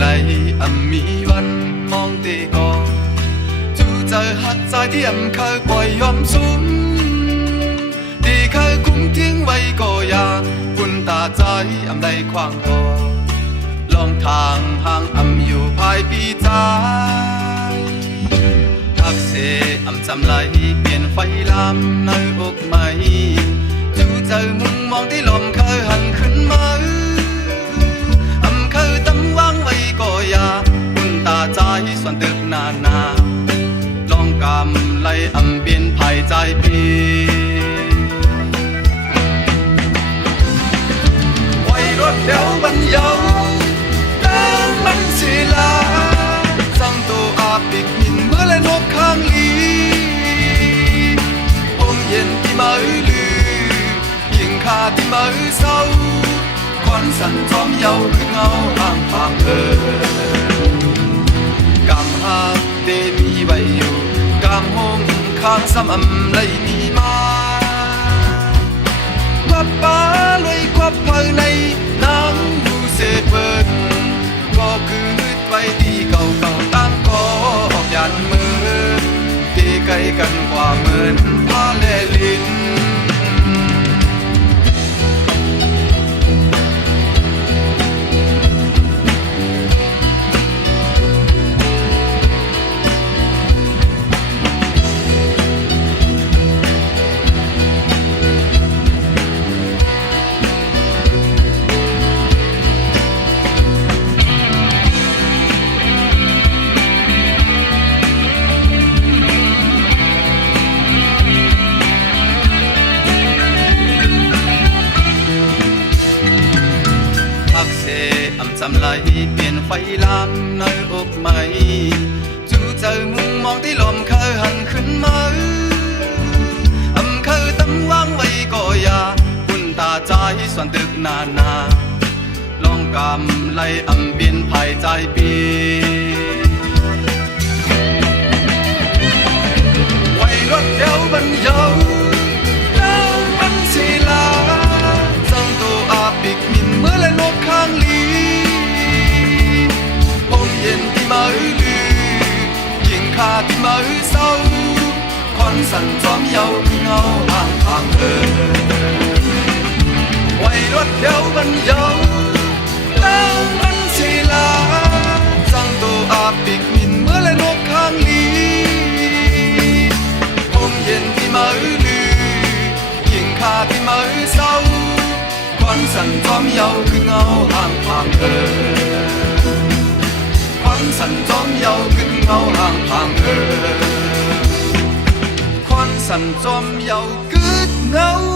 嚟มีวันมองตีก่อจูเจอหักใจที่เคยปล่อยยอมซุ้มที่เคยคุ้มทิ้งไว้ก็อย่าปุ่นตาใจได้ควางก่อลองทางห่างอยู่ภายปีใจทักเสจำไหลเปลี่ยนไฟลามในอกใหม่จูเจอมุมมองที่ลมเคยหันขึ้นมาเคยตั้งวางไว้ก็อย่าปุ่นตาใจส่วนตึกนาลองกำไล่เปลี่ยนภายใจพี่ไว้รถเดี๋ยวบรรยาวแต่มันสิลาจังตัวอาปิกมินเมื่อและนกข้างลีผมเย็นที่มาลือยิงขาที่มาเศร้าควันสั่นจอมเยาคือเงาห่างห่างกำหาเดมีไว้อยู่กำห้องข้างซ้ำเลยมีมาควับป้าลอยควับเพอในน้ำดูเศษเปิดก็คือไว้ที่เก่าตั้งก็ออกยันมือที่ไกลกันกว่าเหมือนผ้าและลิ้นจำไหลเปลี่ยนไฟลามในอกใหม่จูเจอมุมมองที่ลมเคยหันขึ้นมาเคยตั้งวางไว้ก็อย่าปุ่นตาใจส่วนตึกนาลองกำไล่เปลี่ยนภายใจปีไว้รถเดี๋ยวบรรยาวแล้วมันสิลาจังตัวอาปิกมินเมื่อและนกข้างลีเย็นที่มาลือยิงขาที่มาเศร้าควันสั่นจอมเยาเงาห่างไว้รถเดี๋ยวบรรยาวแล้วมันสิลาจังตัวอาปิกมินเมื่อและนกข้างลีผมเย็นที่มาลือยิงขาที่มาเศร้าควันสั่นจอมเยาคือเงาห่างสั่นจอมเยาขึ้นเงาห่างควันสั่นจอมเยาขึ้นเงา